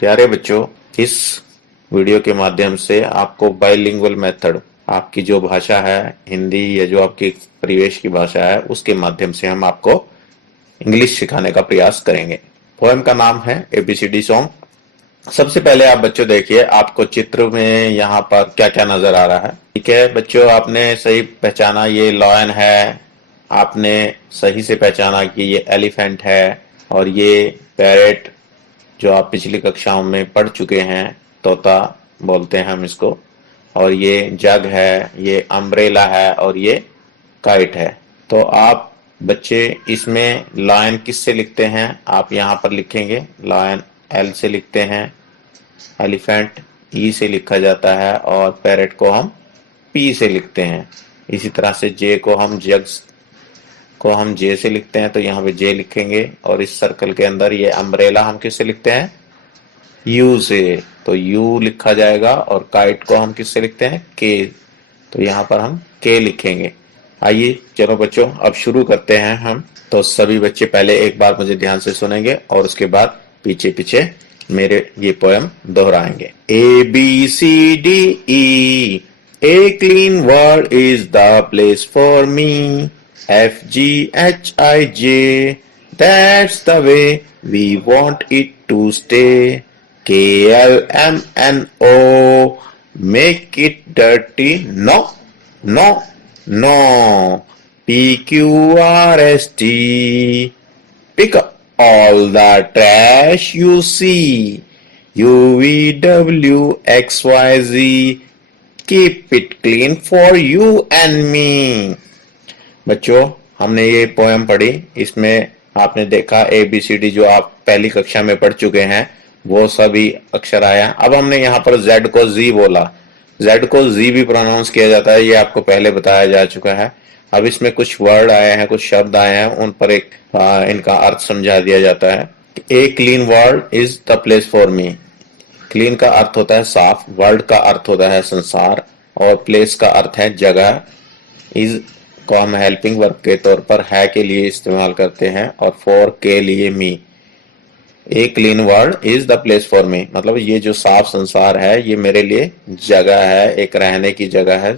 प्यारे बच्चों, इस वीडियो के माध्यम से आपको बाइलिंगुअल मेथड, आपकी जो भाषा है हिंदी या जो आपकी परिवेश की भाषा है, उसके माध्यम से हम आपको इंग्लिश सिखाने का प्रयास करेंगे। पोएम का नाम है एबीसीडी सॉन्ग। सबसे पहले आप बच्चों देखिए, आपको चित्र में यहाँ पर क्या क्या नजर आ रहा है। ठीक है बच्चों, आपने सही पहचाना, ये लॉयन है। आपने सही से पहचाना कि ये एलिफेंट है, और ये पैरेट जो आप पिछली कक्षाओं में पढ़ चुके हैं, तोता बोलते हैं हम इसको। और ये जग है, ये अम्ब्रेला है, और ये काइट है। तो आप बच्चे इसमें लायन किससे लिखते हैं, आप यहाँ पर लिखेंगे लायन एल से लिखते हैं, एलिफेंट ई से लिखा जाता है, और पैरेट को हम पी से लिखते हैं। इसी तरह से जे को हम जग्स को हम जे से लिखते हैं, तो यहाँ पे जे लिखेंगे। और इस सर्कल के अंदर ये अम्ब्रेला हम किससे लिखते हैं, यू से, तो यू लिखा जाएगा। और काइट को हम किससे लिखते हैं, के, तो यहाँ पर हम के लिखेंगे। आइए चलो बच्चों, अब शुरू करते हैं हम। तो सभी बच्चे पहले एक बार मुझे ध्यान से सुनेंगे, और उसके बाद पीछे पीछे मेरे ये पोएम दोहराएंगे। A B C D E, a clean world is the place for me. F G H I J, that's the way we want it to stay. K L M N O, make it dirty, no, no, no. PQRST, pick up all the trash you see. UVWXYZ, keep it clean for you and me. बच्चों, हमने ये poem पढ़ी, इसमें आपने देखा ABCD जो आप पहली कक्षा में पढ़ चुके हैं वो सभी अक्षर आया। अब हमने यहाँ पर Z को Z बोला, Z को Z भी प्रोनाउंस किया जाता है, ये आपको पहले बताया जा चुका है। अब इसमें कुछ वर्ड आए हैं, कुछ शब्द आए हैं, उन पर एक इनका अर्थ समझा दिया जाता है। ए clean world is the place for me. Clean का अर्थ होता है साफ, वर्ल्ड का अर्थ होता है संसार, और प्लेस का अर्थ है जगह। इज को हम हेल्पिंग वर्ब के तौर पर है के लिए इस्तेमाल करते हैं, और फॉर के लिए me. A clean world is the place for me, मतलब ये जो साफ संसार है ये मेरे लिए जगह है, एक रहने की जगह है।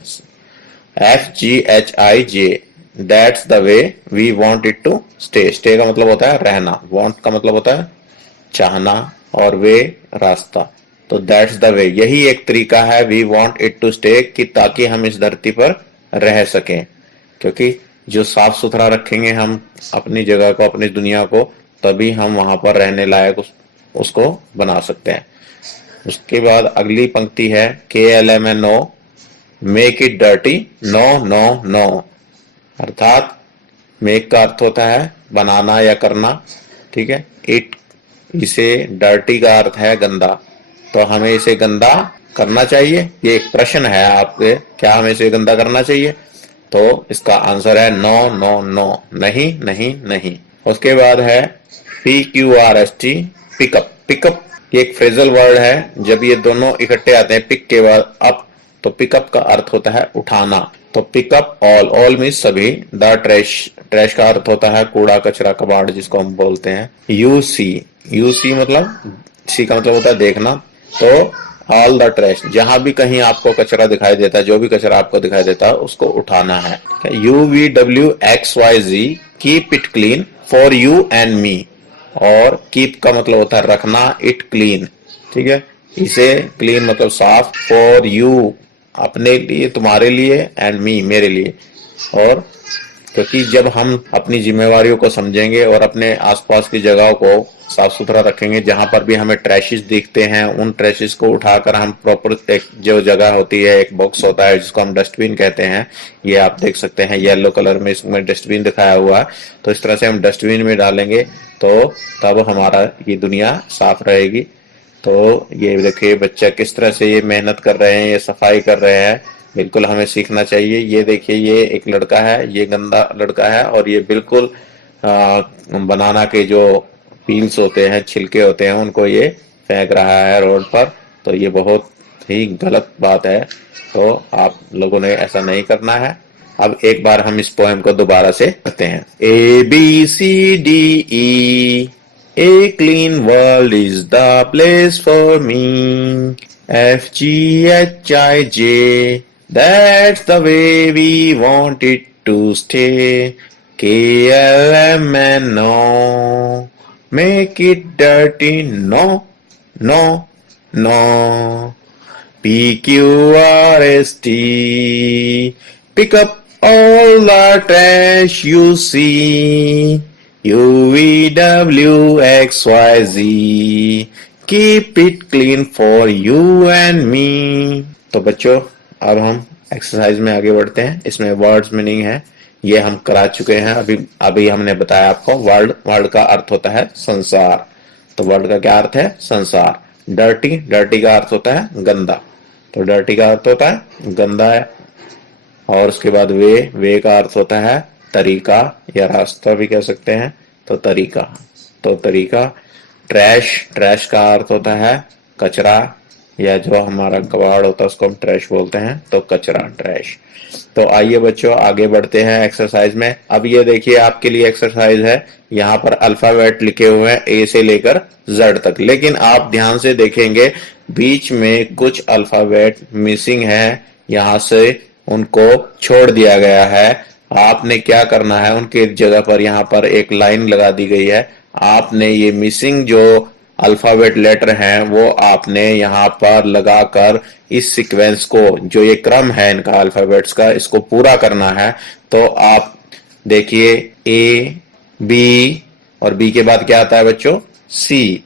FGHIJ, that's the way we want it to stay. Stay का मतलब होता है रहना, वांट का मतलब होता है चाहना, और वे रास्ता। तो दैट्स द वे, यही एक तरीका है we want it to stay, कि ताकि हम इस धरती पर रह सकें। क्योंकि जो साफ सुथरा रखेंगे हम अपनी जगह को, अपनी दुनिया को, तभी हम वहां पर रहने लायक उसको बना सकते हैं। उसके बाद अगली पंक्ति है KLMNO, make it dirty, no no no. अर्थात मेक का अर्थ होता है बनाना या करना, ठीक है। इट, इसे, डर्टी का अर्थ है गंदा, तो हमें इसे गंदा करना चाहिए। ये एक प्रश्न है आपके, क्या हमें इसे गंदा करना चाहिए? तो इसका आंसर है नो नो नो, नहीं नहीं नहीं। उसके बाद है PQRST, पिकअप। पिकअप ये एक फ्रेजल वर्ड है, जब ये दोनों इकट्ठे आते हैं पिक के बाद अप, तो पिकअप का अर्थ होता है उठाना। तो पिकअप ऑल, ऑल मीन्स सभी। द ट्रैश, ट्रैश का अर्थ होता है कूड़ा कचरा कबाड़ जिसको हम बोलते हैं। यूसी, यूसी मतलब, सी का मतलब होता है देखना। तो ऑल द ट्रैश, जहां भी कहीं आपको कचरा दिखाई देता है, जो भी कचरा आपको दिखाई देता है उसको उठाना है। UVWXYZ, keep it clean for you and me. और कीप का मतलब होता है रखना, इट क्लीन, ठीक है। इसे, क्लीन मतलब साफ, फॉर यू अपने लिए, तुम्हारे लिए, एंड मी मेरे लिए। और क्योंकि जब हम अपनी जिम्मेवारियों को समझेंगे और अपने आसपास की जगहों को साफ सुथरा रखेंगे, जहां पर भी हमें ट्रैशेस दिखते हैं उन ट्रैशेस को उठाकर हम प्रॉपर, एक जो जगह होती है, एक बॉक्स होता है जिसको हम डस्टबिन कहते हैं, ये आप देख सकते हैं येलो कलर में इसमें डस्टबिन दिखाया हुआ है। तो इस तरह से हम डस्टबिन में डालेंगे, तो तब हमारा ये दुनिया साफ रहेगी। तो ये देखिए बच्चा किस तरह से ये मेहनत कर रहे हैं, ये सफाई कर रहे हैं, बिल्कुल हमें सीखना चाहिए। ये देखिए, ये एक लड़का है, ये गंदा लड़का है, और ये बिल्कुल बनाना के जो पील्स होते हैं, छिलके होते हैं, उनको ये फेंक रहा है रोड पर। तो ये बहुत ही गलत बात है, तो आप लोगों ने ऐसा नहीं करना है। अब एक बार हम इस पोएम को दोबारा से पढ़ते हैं। ABCDE, A clean world is the place for me. FGHIJ, that's the way we want it to stay. KLMNO, make it dirty, no, no, no. PQRST, pick up all the trash you see. UVWXYZ, keep it clean for you and me. तो बच्चों अब हम exercise में आगे बढ़ते हैं। इसमें words meaning है, ये हम करा चुके हैं। अभी अभी हमने बताया आपको वर्ल्ड, वर्ल्ड का अर्थ होता है संसार। तो वर्ल्ड का क्या अर्थ है? संसार। डर्टी, डर्टी का अर्थ होता है गंदा। तो डर्टी का अर्थ होता है गंदा है। और उसके बाद वे का अर्थ होता है तरीका या रास्ता भी कह सकते हैं। तो तरीका, तो तरीका। ट्रैश, ट्रैश का अर्थ होता है कचरा, या जो हमारा कबाड़ होता है उसको हम ट्रैश बोलते हैं। तो कचरा, ट्रैश। तो आइए बच्चों आगे बढ़ते हैं एक्सरसाइज में। अब ये देखिए आपके लिए एक्सरसाइज है, यहाँ पर अल्फाबेट लिखे हुए हैं ए से लेकर जेड तक, लेकिन आप ध्यान से देखेंगे बीच में कुछ अल्फाबेट मिसिंग है, यहाँ से उनको छोड़ दिया गया है। आपने क्या करना है, उनके जगह पर यहाँ पर एक लाइन लगा दी गई है। आपने ये मिसिंग जो अल्फाबेट लेटर हैं वो आपने यहाँ पर लगाकर इस सीक्वेंस को, जो ये क्रम है इनका अल्फाबेट्स का, इसको पूरा करना है। तो आप देखिए ए, बी और बी के बाद क्या आता है बच्चों? सी।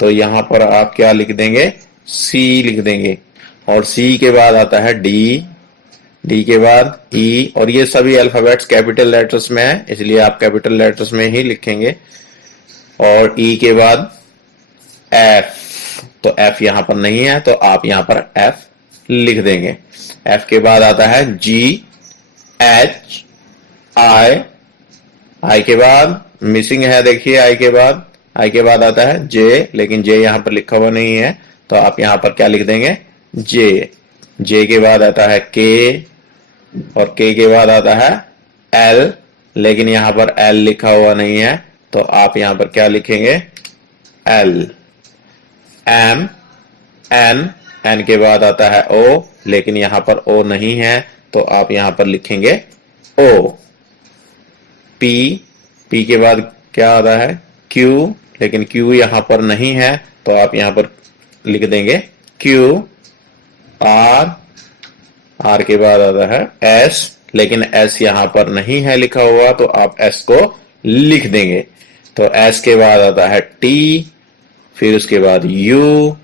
तो यहाँ पर आप क्या लिख देंगे? सी लिख देंगे। और सी के बाद आता है डी, डी के बाद ई, और ये सभी अल्फाबेट्स कैपिटल लेटर्स में है इसलिए आप कैपिटल लेटर्स में ही लिखेंगे। और ई के बाद एफ, तो एफ यहां पर नहीं है तो आप यहां पर एफ लिख देंगे। एफ के बाद आता है जी, एच, आई, आई के बाद मिसिंग है, देखिए आई के बाद, आई के बाद आता है जे, लेकिन जे यहां पर लिखा हुआ नहीं है तो आप यहां पर क्या लिख देंगे? जे। जे के बाद आता है के, और के के बाद आता है एल, लेकिन यहां पर एल लिखा हुआ नहीं है तो आप यहां पर क्या लिखेंगे? एल। एम, एन, एन के बाद आता है ओ, लेकिन यहां पर ओ नहीं है तो आप यहां पर लिखेंगे ओ। पी, पी के बाद क्या आता है? क्यू, लेकिन क्यू यहां पर नहीं है तो आप यहां पर लिख देंगे क्यू। आर, आर के बाद आता है एस, लेकिन एस यहां पर नहीं है लिखा हुआ तो आप एस को लिख देंगे। तो एस के बाद आता है टी, फिर उसके बाद यू,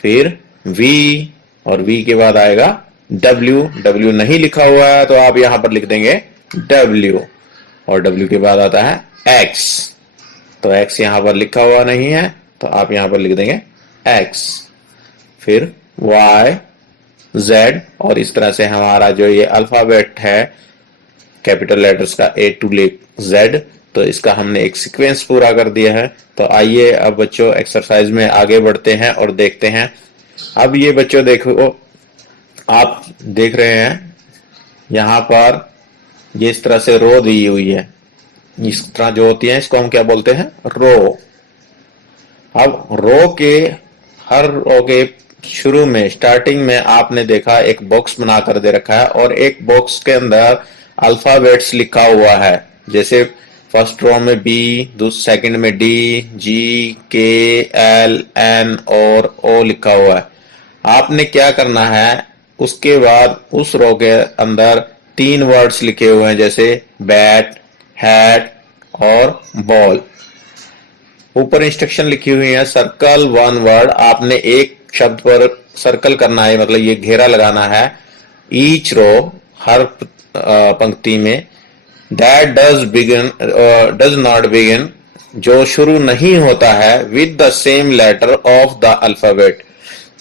फिर वी, और वी के बाद आएगा डब्ल्यू। डब्ल्यू नहीं लिखा हुआ है तो आप यहां पर लिख देंगे डब्ल्यू। और डब्ल्यू के बाद आता है एक्स, तो एक्स यहां पर लिखा हुआ नहीं है तो आप यहां पर लिख देंगे एक्स। फिर वाई, जेड, और इस तरह से हमारा जो ये अल्फाबेट है कैपिटल लेटर्स का ए टू जेड, तो इसका हमने एक सीक्वेंस पूरा कर दिया है। तो आइए अब बच्चों एक्सरसाइज में आगे बढ़ते हैं और देखते हैं। अब ये बच्चों देखो, आप देख रहे हैं यहां पर ये इस तरह से रो दी हुई है, इस तरह जो होती है इसको हम क्या बोलते हैं? रो। अब रो के, हर रो के शुरू में, स्टार्टिंग में आपने देखा एक बॉक्स बनाकर दे रखा है और एक बॉक्स के अंदर अल्फाबेट्स लिखा हुआ है। जैसे फर्स्ट रो में बी, सेकंड में डी, जी, के, एल, एन और ओ लिखा हुआ है। आपने क्या करना है, उसके बाद उस रो के अंदर 3 वर्ड्स लिखे हुए हैं जैसे बैट, हैट और बॉल। ऊपर इंस्ट्रक्शन लिखी हुई है सर्कल 1 वर्ड, आपने एक शब्द पर सर्कल करना है, मतलब ये घेरा लगाना है ईच रो, हर पंक्ति में। दैट डज नॉट बिगिन, जो शुरू नहीं होता है with the same letter of the alphabet,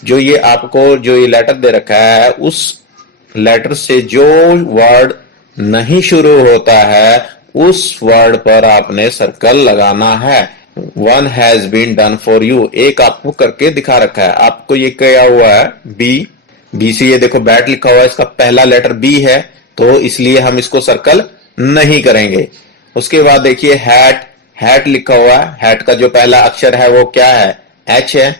जो ये आपको जो ये लेटर दे रखा है उस लेटर से जो वर्ड नहीं शुरू होता है उस वर्ड पर आपने सर्कल लगाना है। 1 has been done for you, एक आपको करके दिखा रखा है। आपको ये क्या हुआ है? बी, बी से ये देखो बैट लिखा हुआ है, इसका पहला लेटर बी है, तो इसलिए हम इसको सर्कल नहीं करेंगे। उसके बाद देखिए हैट, हैट लिखा हुआ है, हैट का जो पहला अक्षर है वो क्या है, एच है,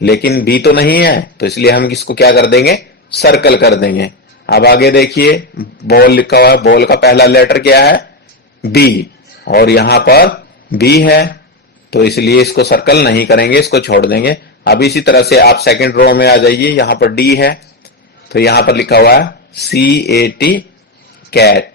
लेकिन बी तो नहीं है, तो इसलिए हम इसको क्या कर देंगे, सर्कल कर देंगे। अब आगे देखिए, बॉल लिखा हुआ है, बॉल का पहला लेटर क्या है, बी, और यहां पर बी है, तो इसलिए इसको सर्कल नहीं करेंगे, इसको छोड़ देंगे। अब इसी तरह से आप सेकंड रो में आ जाइए, यहां पर डी है, तो यहां पर लिखा हुआ है CAT, कैट,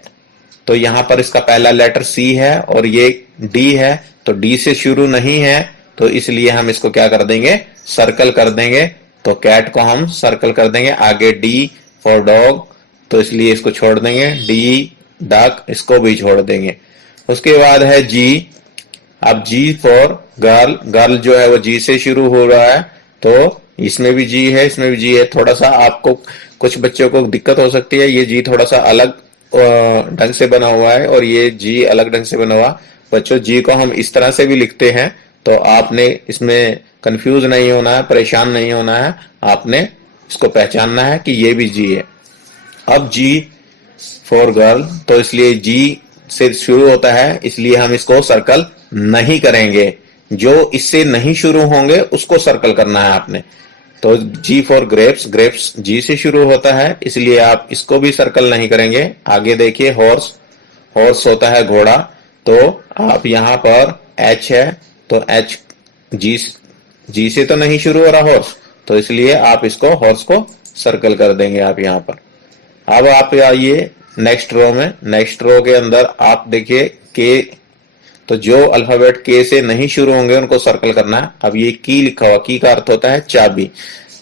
तो यहां पर इसका पहला लेटर सी है और ये डी है, तो डी से शुरू नहीं है, तो इसलिए हम इसको क्या कर देंगे, सर्कल कर देंगे। तो कैट को हम सर्कल कर देंगे। आगे डी फॉर डॉग, तो इसलिए इसको छोड़ देंगे, डी डक, इसको भी छोड़ देंगे। उसके बाद है जी। अब जी फॉर गर्ल, गर्ल जो है वो जी से शुरू हो रहा है, तो इसमें भी जी है, इसमें भी जी है। थोड़ा सा आपको, कुछ बच्चों को दिक्कत हो सकती है, ये जी थोड़ा सा अलग ढंग से बना हुआ है और ये जी अलग ढंग से बना हुआ। बच्चों जी को हम इस तरह से भी लिखते हैं, तो आपने इसमें कंफ्यूज नहीं होना है, परेशान नहीं होना है, आपने इसको पहचानना है कि ये भी जी है। अब जी फॉर गर्ल, तो इसलिए जी से शुरू होता है, इसलिए हम इसको सर्कल नहीं करेंगे। जो इससे नहीं शुरू होंगे उसको सर्कल करना है आपने। तो जी फॉर ग्रेप्स, ग्रेप्स जी से शुरू होता है, इसलिए आप इसको भी सर्कल नहीं करेंगे। आगे देखिए हॉर्स, हॉर्स होता है घोड़ा, तो आप यहां पर एच है, तो एच जी, जी से तो नहीं शुरू हो रहा हॉर्स, तो इसलिए आप इसको हॉर्स को सर्कल कर देंगे आप यहां पर। अब आप आइए नेक्स्ट रो में, नेक्स्ट रो के अंदर आप देखिए के, तो जो अल्फाबेट के से नहीं शुरू होंगे उनको सर्कल करना है। अब ये की लिखा हुआ, की का अर्थ होता है चाबी,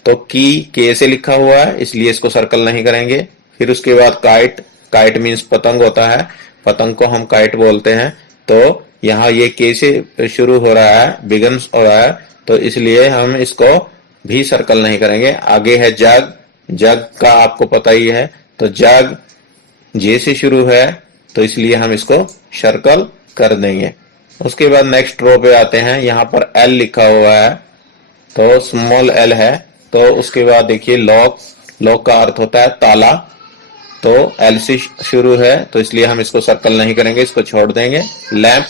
तो की के से लिखा हुआ है, इसलिए इसको सर्कल नहीं करेंगे। फिर उसके बाद काइट, काइट मीन्स पतंग होता है, पतंग को हम काइट बोलते हैं, तो यहाँ ये के से शुरू हो रहा है, बिगन्स हो रहा है, तो इसलिए हम इसको भी सर्कल नहीं करेंगे। आगे है जग, जग का आपको पता ही है, तो जग जे से शुरू है, तो इसलिए हम इसको सर्कल कर देंगे। उसके बाद नेक्स्ट रो पे आते हैं, यहाँ पर एल लिखा हुआ है, तो स्मॉल एल है। तो उसके बाद देखिए लॉक, लॉक का अर्थ होता है ताला, तो एल से शुरू है, तो इसलिए हम इसको सर्कल नहीं करेंगे, इसको छोड़ देंगे। लैंप,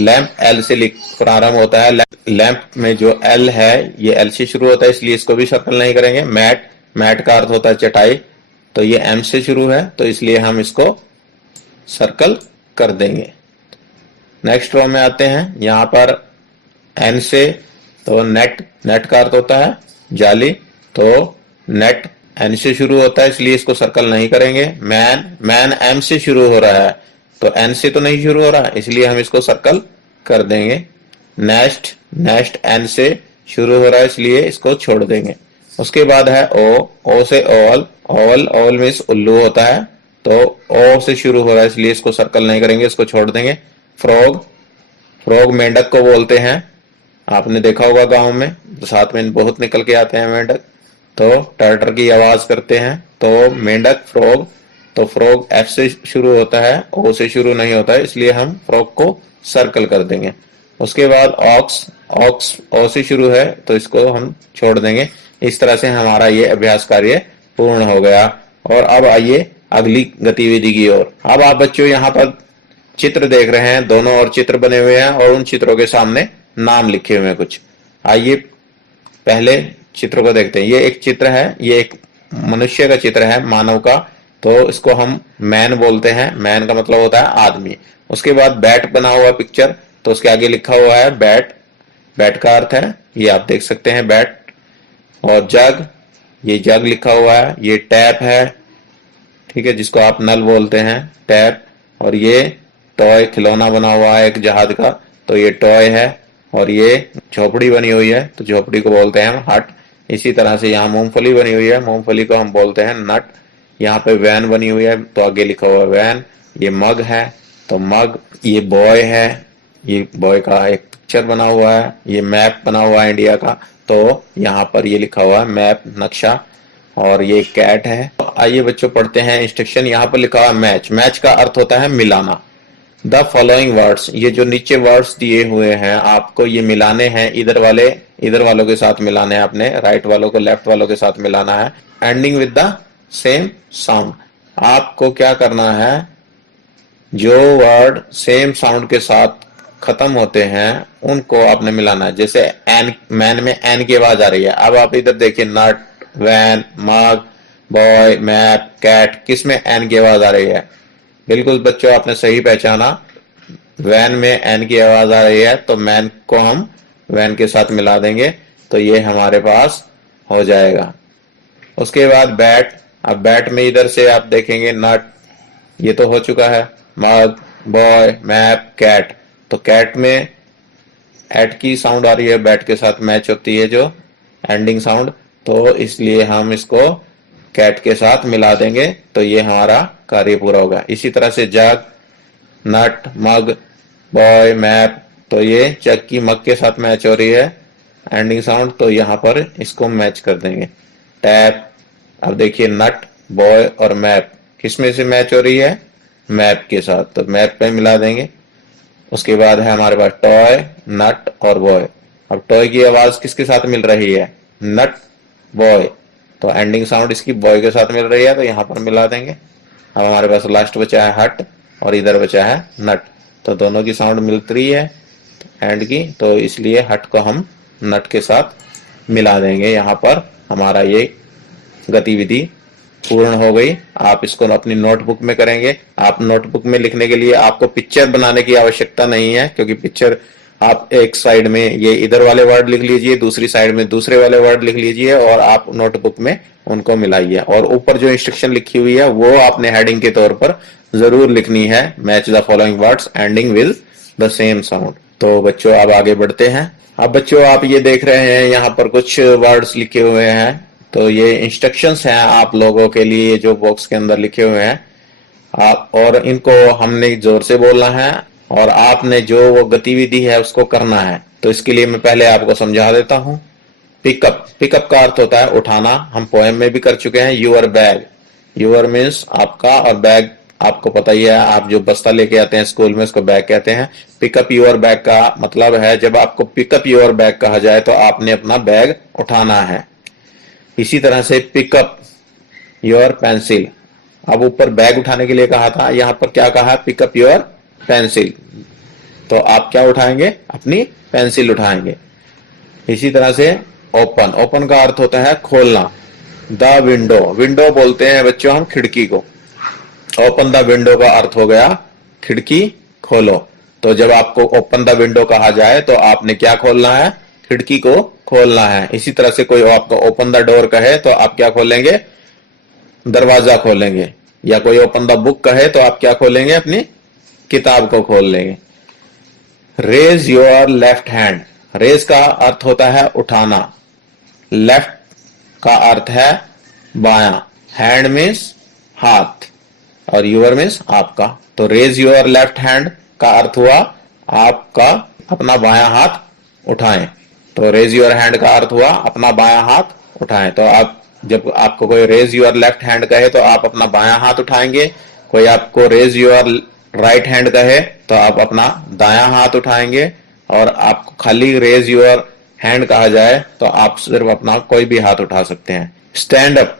लैंप एल से प्रारंभ होता है, लैंप में जो एल है ये एल से शुरू होता है, इसलिए इसको भी सर्कल नहीं करेंगे। मैट, मैट का अर्थ होता है चटाई, तो ये एम से शुरू है, तो इसलिए हम इसको सर्कल कर देंगे। नेक्स्ट रो में आते हैं, यहां पर एन से, तो नेट, नेट का अर्थ होता है जाली, तो नेट एन से शुरू होता है, इसलिए इसको सर्कल नहीं करेंगे। मैन, मैन एम से शुरू हो रहा है, तो एन से तो नहीं शुरू हो रहा, इसलिए हम इसको सर्कल कर देंगे। नेस्ट, नेस्ट एन से शुरू हो रहा है, इसलिए इसको छोड़ देंगे। उसके बाद है ओ, ओ से ओवल, ओवल, ओवल मीन्स उल्लू होता है, तो ओ से शुरू हो रहा है, इसलिए इसको सर्कल नहीं करेंगे, इसको छोड़ देंगे। फ्रॉग, फ्रॉग मेंढक को बोलते हैं, आपने देखा होगा गांव में, तो साथ में बहुत निकल के आते हैं मेंढक, तो टर्टर की आवाज करते हैं, तो मेंढक फ्रॉग, तो फ्रॉग एफ से शुरू होता है, ओ से शुरू नहीं होता है, इसलिए हम फ्रॉग को सर्कल कर देंगे। उसके बाद ऑक्स, ऑक्स ओ से शुरू है, तो इसको हम छोड़ देंगे। इस तरह से हमारा ये अभ्यास कार्य पूर्ण हो गया। और अब आइए अगली गतिविधि की ओर। अब आप बच्चों यहाँ पर चित्र देख रहे हैं, दोनों और चित्र बने हुए हैं और उन चित्रों के सामने नाम लिखे हुए हैं कुछ। आइए पहले चित्र को देखते हैं। ये एक चित्र है, ये एक मनुष्य का चित्र है, मानव का, तो इसको हम मैन बोलते हैं, मैन का मतलब होता है आदमी। उसके बाद बैट बना हुआ पिक्चर, तो उसके आगे लिखा हुआ है बैट, बैट का अर्थ है ये आप देख सकते हैं बैट। और जग, ये जग लिखा हुआ है, ये टैप है, ठीक है, जिसको आप नल बोलते हैं, टैप। और ये टॉय, खिलौना बना हुआ है एक जहाज का, तो ये टॉय है। और ये झोपड़ी बनी हुई है, तो झोपड़ी को बोलते हैं हम हट। इसी तरह से यहाँ मूंगफली बनी हुई है, मूंगफली को हम बोलते हैं नट। यहाँ पे वैन बनी हुई है, तो आगे लिखा हुआ है वैन। ये मग है, तो मग। ये बॉय है, ये बॉय का एक पिक्चर बना हुआ है। ये मैप बना हुआ है इंडिया का, तो यहाँ पर ये लिखा हुआ है मैप, नक्शा। और ये कैट है। आइए बच्चों पढ़ते हैं इंस्ट्रक्शन। यहाँ पर लिखा हुआ है मैच, मैच का अर्थ होता है मिलाना। द फॉलोइंग वर्ड्स, ये जो नीचे वर्ड्स दिए हुए हैं आपको ये मिलाने हैं, इधर वालों के साथ मिलाने हैं, आपने राइट वालों को लेफ्ट वालों के साथ मिलाना है। Ending with the same sound, आपको क्या करना है, जो वर्ड सेम साउंड के साथ खत्म होते हैं उनको आपने मिलाना है। जैसे एन, मैन में एन की आवाज आ रही है, अब आप इधर देखिए नट, वैन, मग, बॉय, मैप, कैट, किस में एन की आवाज आ रही है? बिल्कुल बच्चों आपने सही पहचाना, वैन में एन की आवाज आ रही है तो मैन को हम वैन के साथ मिला देंगे तो ये हमारे पास हो जाएगा। उसके बाद बैट, अब बैट में इधर से आप देखेंगे नट, ये तो हो चुका है, मग, बॉय, मैप, कैट, तो कैट में एट की साउंड आ रही है, बैट के साथ मैच होती है जो एंडिंग साउंड, तो इसलिए हम इसको कैट के साथ मिला देंगे तो ये हमारा कार्य पूरा होगा। इसी तरह से जग, नट, मग, बॉय, मैप, तो ये जग की मग के साथ मैच हो रही है एंडिंग साउंड, तो यहाँ पर इसको मैच कर देंगे। टैप, अब देखिए नट, बॉय और मैप किसमें से मैच हो रही है? मैप के साथ, तो मैप पे मिला देंगे। उसके बाद है हमारे पास टॉय, नट और बॉय। अब टॉय की आवाज किसके साथ मिल रही है? नट, बॉय, तो एंडिंग साउंड इसकी बॉय के साथ मिल रही है तो यहाँ पर मिला देंगे। अब हमारे पास लास्ट बचा है हट और इधर बचा है नट, तो दोनों की साउंड मिलती रही है एंड की, तो इसलिए हट को हम नट के साथ मिला देंगे। यहाँ पर हमारा ये गतिविधि पूर्ण हो गई। आप इसको अपनी नोटबुक में करेंगे। आप नोटबुक में लिखने के लिए आपको पिक्चर बनाने की आवश्यकता नहीं है, क्योंकि पिक्चर आप एक साइड में ये इधर वाले वर्ड लिख लीजिए, दूसरी साइड में दूसरे वाले वर्ड लिख लीजिए और आप नोटबुक में उनको मिलाइए। और ऊपर जो इंस्ट्रक्शन लिखी हुई है वो आपने हेडिंग के तौर पर जरूर लिखनी है, match the following words ending with the same sound. तो बच्चों अब आगे बढ़ते हैं। अब बच्चों आप ये देख रहे हैं यहाँ पर कुछ वर्ड्स लिखे हुए हैं, तो ये इंस्ट्रक्शंस हैं आप लोगों के लिए जो बॉक्स के अंदर लिखे हुए हैं आप, और इनको हमने जोर से बोलना है और आपने जो वो गतिविधि है उसको करना है। तो इसके लिए मैं पहले आपको समझा देता हूँ। पिकअप, पिकअप का अर्थ होता है उठाना, हम पोएम में भी कर चुके हैं। यूअर बैग, यूअर मीन्स आपका और बैग आपको पता ही है, आप जो बस्ता लेके आते हैं स्कूल में उसको बैग कहते हैं। पिकअप यूअर बैग का मतलब है जब आपको पिकअप यूअर बैग कहा जाए तो आपने अपना बैग उठाना है। इसी तरह से पिकअप योर पेंसिल, अब ऊपर बैग उठाने के लिए कहा था, यहाँ पर क्या कहा? पिकअप योर पेंसिल, तो आप क्या उठाएंगे? अपनी पेंसिल उठाएंगे। इसी तरह से ओपन, ओपन का अर्थ होता है खोलना। द विंडो, विंडो बोलते हैं बच्चों हम खिड़की को, ओपन द विंडो का अर्थ हो गया खिड़की खोलो। तो जब आपको ओपन द विंडो कहा जाए तो आपने क्या खोलना है? खिड़की को खोलना है। इसी तरह से कोई आपको ओपन द डोर कहे तो आप क्या खोलेंगे? दरवाजा खोलेंगे। या कोई ओपन द बुक कहे तो आप क्या खोलेंगे? अपनी किताब को खोल लेंगे। Raise your left hand, raise का अर्थ होता है उठाना, लेफ्ट का अर्थ है बायां, हैंड मीन्स हाथ और यूअर मीन्स आपका, तो रेज योर लेफ्ट हैंड का अर्थ हुआ आपका अपना बायां हाथ उठाएं। तो रेज योर हैंड का अर्थ हुआ अपना बायां हाथ उठाएं। तो आप जब आपको कोई रेज योर लेफ्ट हैंड कहे तो आप अपना बायां हाथ उठाएंगे, कोई आपको रेज योर राइट हैंड कहे तो आप अपना दायां हाथ उठाएंगे, और आपको खाली रेज योर हैंड कहा जाए तो आप सिर्फ अपना कोई भी हाथ उठा सकते हैं। स्टैंड अप,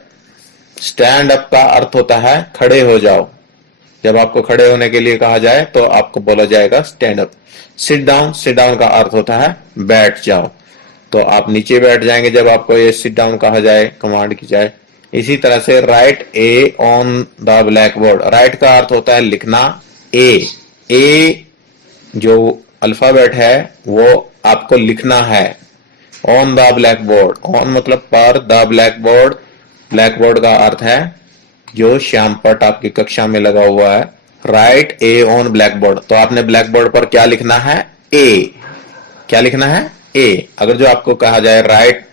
स्टैंड अप का अर्थ होता है खड़े हो जाओ। जब आपको खड़े होने के लिए कहा जाए तो आपको बोला जाएगा stand up. Sit down, sit down का अर्थ होता है बैठ जाओ, तो आप नीचे बैठ जाएंगे जब आपको ये सिट डाउन कहा जाए, कमांड की जाए। इसी तरह से right A on the black board, right का अर्थ होता है लिखना। ए जो अल्फाबेट है वो आपको लिखना है। On the black board, on मतलब पर, the black board, black board का अर्थ है जो श्याम पट आपकी कक्षा में लगा हुआ है। Right A on black board, तो आपने ब्लैक बोर्ड पर क्या लिखना है? ए, क्या लिखना है? ए। अगर जो आपको कहा जाए write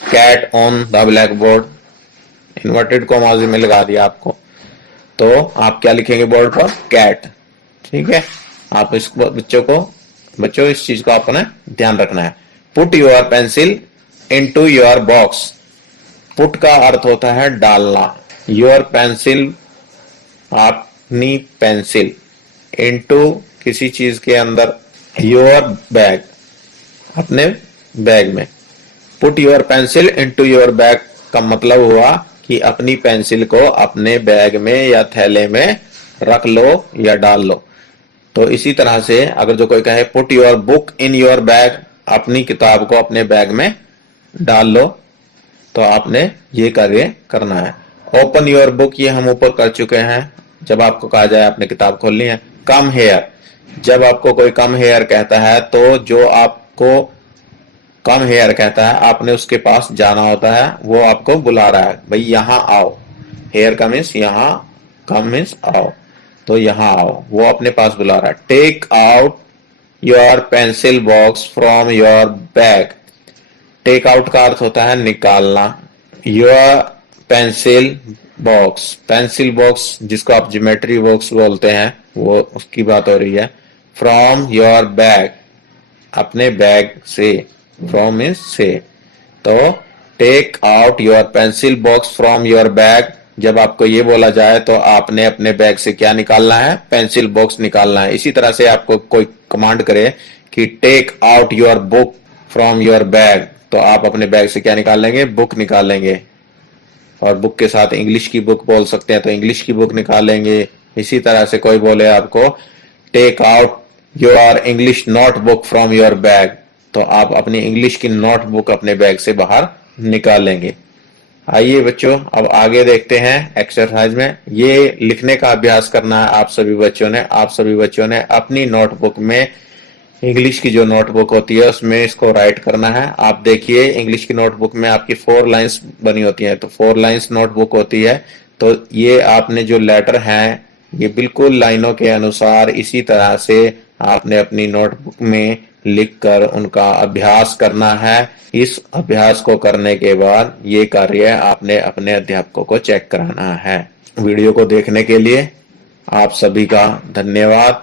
cat on the black board, inverted commas में लगा दिया आपको, तो आप क्या लिखेंगे बोर्ड पर? कैट। ठीक है, आप इस बच्चों इस चीज को आपने ध्यान रखना है। Put your pencil into your box, put का अर्थ होता है डालना, योर पेंसिल अपनी पेंसिल, इनटू किसी चीज के अंदर, योर बैग अपने बैग में। Put your pencil into your bag का मतलब हुआ कि अपनी पेंसिल को अपने बैग में या थैले में रख लो या डाल लो। तो इसी तरह से अगर जो कोई कहे put your book in your bag, अपनी किताब को अपने बैग में डाल लो, तो आपने ये कार्य करना है। ओपन योर बुक, ये हम ऊपर कर चुके हैं, जब आपको कहा जाए आपने किताब खोलनी है। कम हेयर, जब आपको कोई कम हेयर कहता है तो जो आपको कम हेयर कहता है आपने उसके पास जाना होता है, वो आपको बुला रहा है, भाई यहां आओ। हेयर का मीन्स यहां, कम मीन्स आओ, तो यहां आओ, वो अपने पास बुला रहा है। Take out your pencil box from your bag, take out का अर्थ होता है निकालना। Your pencil box, pencil box जिसको आप ज्योमेट्री बॉक्स बोलते हैं, वो उसकी बात हो रही है। फ्रॉम योर बैग, अपने बैग से, फ्रॉम मीन्स से, तो take out your pencil box from your bag, जब आपको ये बोला जाए तो आपने अपने बैग से क्या निकालना है, पेंसिल बॉक्स निकालना है। इसी तरह से आपको कोई कमांड करे कि take out your book from your bag, तो आप अपने बैग से क्या निकाल लेंगे, बुक निकाल लेंगे। और बुक के साथ इंग्लिश की बुक बोल सकते हैं तो इंग्लिश की बुक निकाल लेंगे। इसी तरह से कोई बोले आपको take out your English notebook from your bag, तो आप अपनी इंग्लिश की नोटबुक अपने बैग से बाहर निकाल लेंगे। आइए बच्चों, अब आगे देखते हैं एक्सरसाइज में। ये लिखने का अभ्यास करना है आप सभी बच्चों ने अपनी नोटबुक में, इंग्लिश की जो नोटबुक होती है उसमें इसको राइट करना है। आप देखिए इंग्लिश की नोटबुक में आपकी 4 लाइंस बनी होती हैं, तो 4 लाइंस नोटबुक होती है, तो ये आपने जो लेटर हैं ये बिल्कुल लाइनों के अनुसार इसी तरह से आपने अपनी नोटबुक में लिखकर उनका अभ्यास करना है। इस अभ्यास को करने के बाद ये कार्य आपने अपने अध्यापकों को चेक कराना है। वीडियो को देखने के लिए आप सभी का धन्यवाद।